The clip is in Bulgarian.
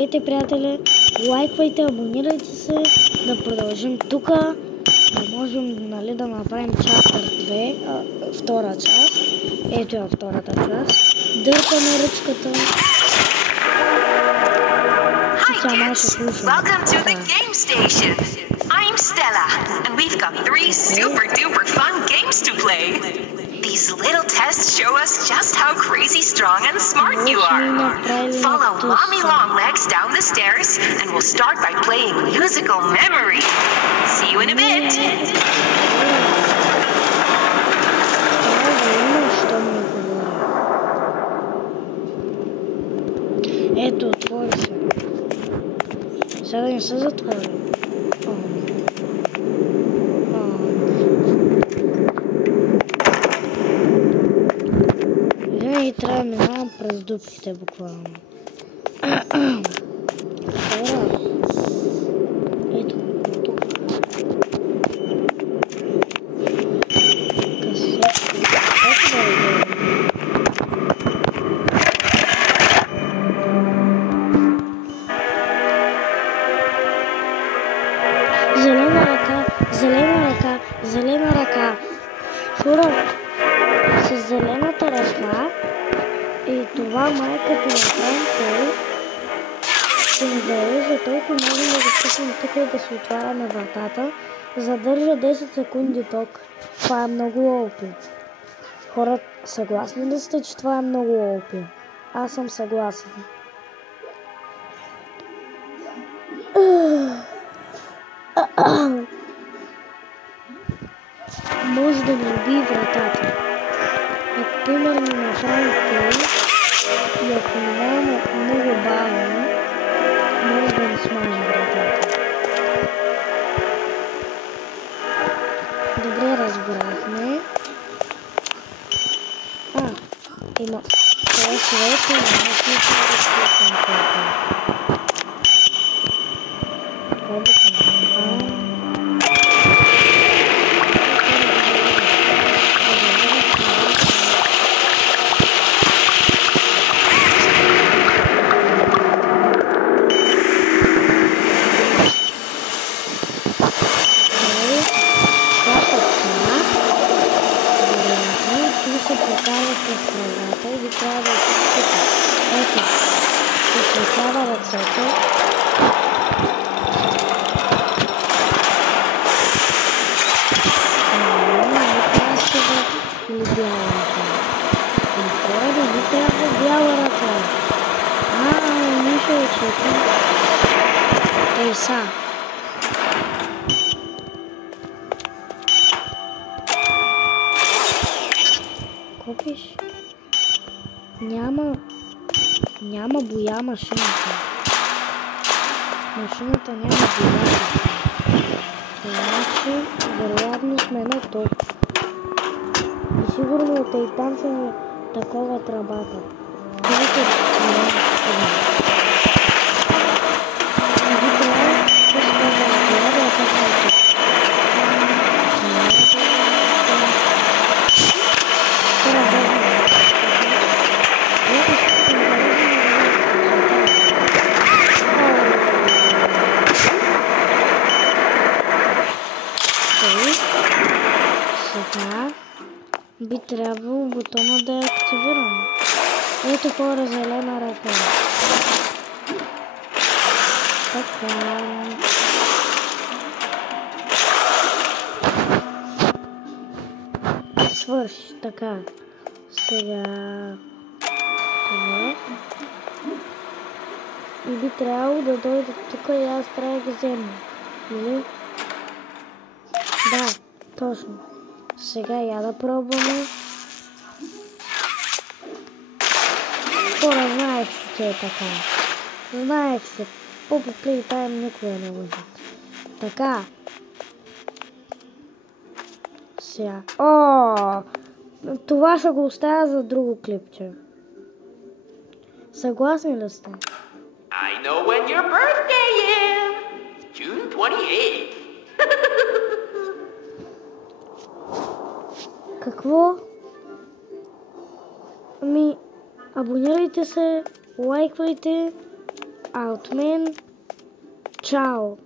Здравейте, приятели! Лайквайте, абонирайте се, да продължим тук, да можем, нали, да направим чаптър 2, втора част. Ето е втората част. Дърпаме ръчката. Hi kids, welcome to the game station. I'm Stella, and we've got 3 super duper fun games to play. These little tests show us just how crazy strong and smart you are. Follow Mommy Longlegs down the stairs, and we'll start by playing musical memory. See you in a bit. Ето, отвори се. Сега да не се затвори. И трябва да минавам през дупките буквално. Ето, тук. Зелена ръка, зелена ръка, зелена ръка. Шура, с зелената ръка и това май като направим той, ще ни зарежда толкова можем да го пуснем тук и да се отваряме вратата. Задържа 10 секунди ток. Това е много OP. Хора, съгласни ли сте, че това е много OP? Аз съм съгласен. Може да ни уби вратата. Ако примерно направим той и ако минаваме много бавно, може да ни смаже вратата. Добре разбрахме. Има това светло, но не смисъл да слушам това. Ей, са. Купиш? Няма боя машината. Машината няма боя. Значи, вероятно сме на топ. И сигурно от и там са ни такова тръбата. Сега би трябвало бутона да я активирам. Ето хора, зелена ръка. Така. Свърши, така. Сега това. И би трябвало да дойде тук и аз трябва да взема. Или? Да, точно. Сега я да пробваме. Хора, знаех си, че е така. Знаех се. По Playtime никога не лъжат. Така. Сега. Това ще го оставя за друго клипче. Съгласни ли сте? I know when your birthday is. June 28th. Какво? Абонирайте се, лайквайте А от мен, чао!